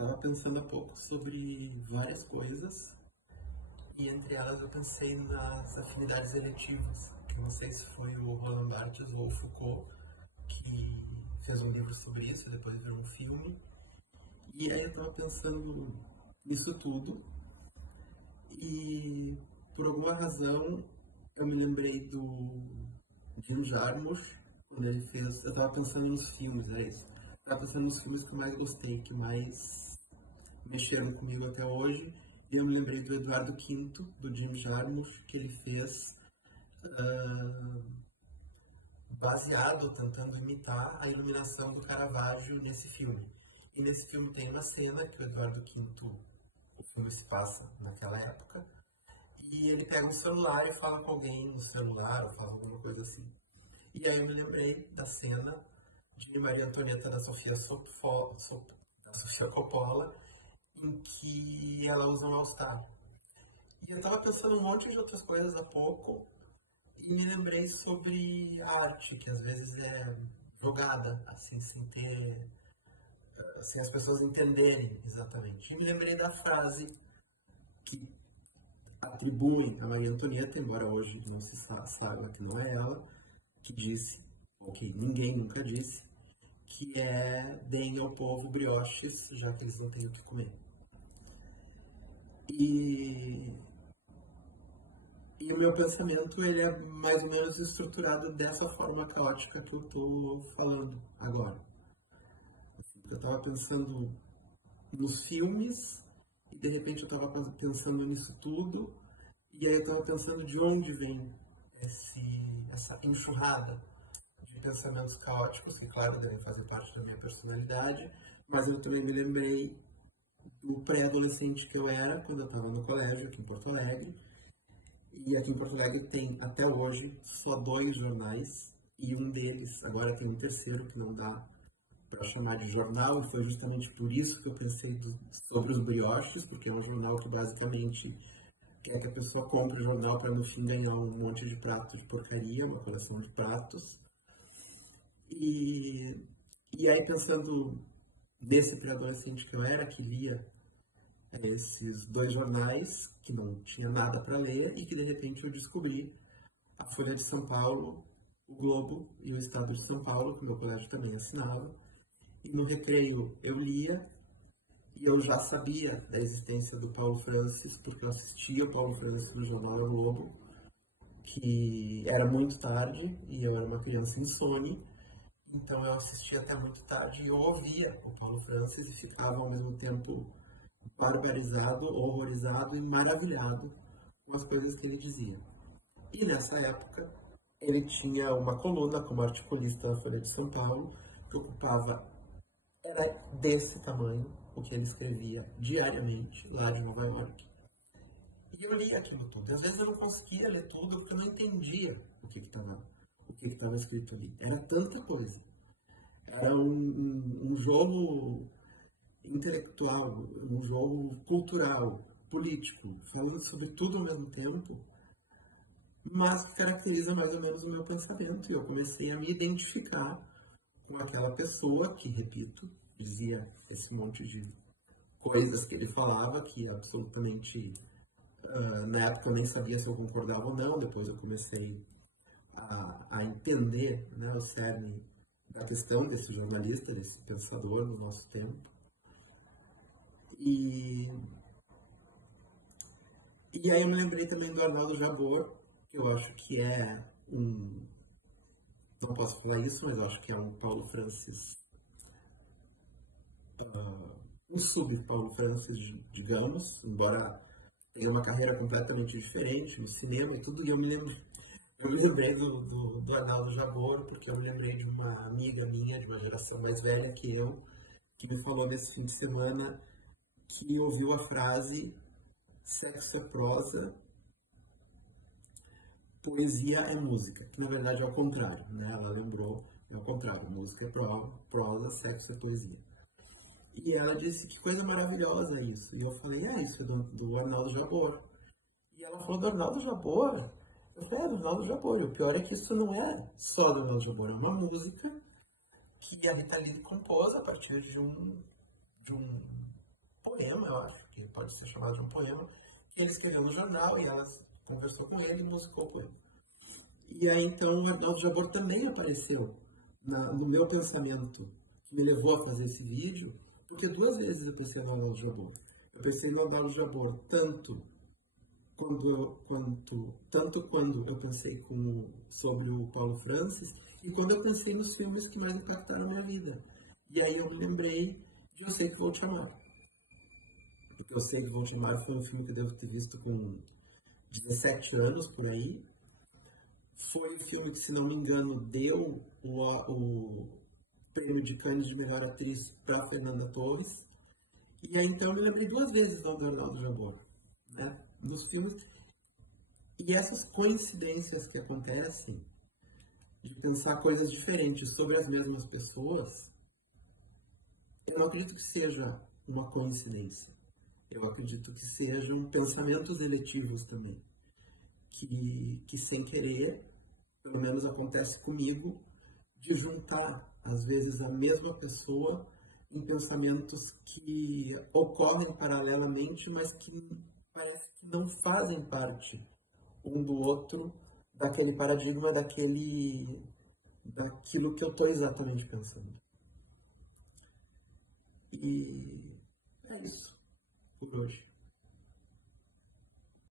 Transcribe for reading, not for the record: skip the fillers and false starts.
Estava pensando há pouco sobre várias coisas e entre elas eu pensei nas afinidades eletivas, que eu não sei se foi o Roland Barthes ou o Foucault que fez um livro sobre isso e depois virou um filme. E aí eu estava pensando nisso tudo e por alguma razão eu me lembrei do Jim Jarmusch quando ele fez. Eu estava pensando nos filmes, é isso. Estava pensando nos filmes que eu mais gostei, que mais mexeram comigo até hoje. E eu me lembrei do Eduardo V, do Jim Jarmusch, que ele fez baseado, tentando imitar a iluminação do Caravaggio nesse filme. E nesse filme tem uma cena que o Eduardo V, o filme se passa naquela época, e ele pega um celular e fala com alguém no celular, ou fala alguma coisa assim. E aí eu me lembrei da cena de Maria Antonieta da Sofia Coppola, em que ela usa um All-Star. E eu estava pensando um monte de outras coisas há pouco, e me lembrei sobre a arte, que às vezes é jogada, assim, sem as pessoas entenderem exatamente. E me lembrei da frase que atribuem a Maria Antonieta, embora hoje não se saiba que não é ela, que disse, ou que ninguém nunca disse, que é deem ao povo brioches, já que eles não têm o que comer. E o meu pensamento ele é mais ou menos estruturado dessa forma caótica que eu estou falando agora. Eu estava pensando nos filmes e de repente eu estava pensando nisso tudo e aí eu estava pensando de onde vem essa enxurrada de pensamentos caóticos, que claro devem fazer parte da minha personalidade, mas eu também me lembrei do pré-adolescente que eu era quando eu estava no colégio aqui em Porto Alegre. E aqui em Porto Alegre tem, até hoje, só 2 jornais, e um deles, agora tem um terceiro que não dá para chamar de jornal, e foi justamente por isso que eu pensei sobre os brioches, porque é um jornal que basicamente quer que a pessoa compre o jornal para no fim ganhar um monte de prato de porcaria, uma coleção de pratos. E aí pensando nesse pré-adolescente que eu era, que lia esses 2 jornais que não tinha nada para ler e que de repente eu descobri a Folha de São Paulo, o Globo e o Estado de São Paulo, que meu colégio também assinava. E no recreio eu lia e eu já sabia da existência do Paulo Francis, porque eu assistia o Paulo Francis no jornal O Globo, que era muito tarde e eu era uma criança insone, então eu assistia até muito tarde e eu ouvia o Paulo Francis e ficava ao mesmo tempo barbarizado, horrorizado e maravilhado com as coisas que ele dizia. E nessa época, ele tinha uma coluna como articulista da Folha de São Paulo, que ocupava, era desse tamanho, o que ele escrevia diariamente, lá de Nova York. E eu lia aquilo tudo. Às vezes eu não conseguia ler tudo, porque eu não entendia o que estava escrito ali. Era tanta coisa. Era um jogo intelectual, um jogo cultural, político, falando sobre tudo ao mesmo tempo, mas que caracteriza mais ou menos o meu pensamento. E eu comecei a me identificar com aquela pessoa que, repito, dizia esse monte de coisas que ele falava, que absolutamente, na época eu nem sabia se eu concordava ou não, depois eu comecei a entender, né, o cerne da questão desse jornalista, desse pensador no nosso tempo. E aí eu me lembrei também do Arnaldo Jabor, que eu acho que é não posso falar isso, mas eu acho que é um Paulo Francis, um sub-Paulo Francis, digamos, embora tenha uma carreira completamente diferente no cinema e tudo, e eu me lembrei do Arnaldo Jabor, porque eu me lembrei de uma amiga minha, de uma geração mais velha que eu, que me falou nesse fim de semana que ouviu a frase sexo é prosa, poesia é música, que na verdade é ao contrário, né? Ela lembrou, é ao contrário, música é prosa, sexo é poesia. E ela disse que coisa maravilhosa isso. E eu falei, isso é do Arnaldo Jabor. E ela falou, do Arnaldo Jabor? Eu falei, do Arnaldo Jabor. E o pior é que isso não é só do Arnaldo Jabor, é uma música que a Rita Lee compôs a partir de um poema, eu acho, que pode ser chamado de um poema, que ele escreveu no jornal e ela conversou com ele e musicou com ele. E aí então o Arnaldo Jabor também apareceu no meu pensamento, que me levou a fazer esse vídeo, porque 2 vezes eu pensei no Arnaldo Jabor. Eu pensei no Arnaldo Jabor tanto quando eu pensei sobre o Paulo Francis e quando eu pensei nos filmes que mais impactaram a minha vida. E aí eu me lembrei de Eu Sei Que Vou Te Amar. Porque Eu Sei Que Vou Te Amar foi um filme que eu devo ter visto com 17 anos, por aí. Foi o filme que, se não me engano, deu o prêmio de Cannes de melhor atriz para Fernanda Torres. E aí então eu me lembrei 2 vezes do Arnaldo Jabor, né? Nos filmes. E essas coincidências que acontecem, de pensar coisas diferentes sobre as mesmas pessoas, eu não acredito que seja uma coincidência. Eu acredito que sejam pensamentos eletivos também. Que sem querer, pelo menos acontece comigo, de juntar, às vezes, a mesma pessoa em pensamentos que ocorrem paralelamente, mas que parece que não fazem parte um do outro, daquele paradigma, daquilo que eu estou exatamente pensando. E é isso por hoje.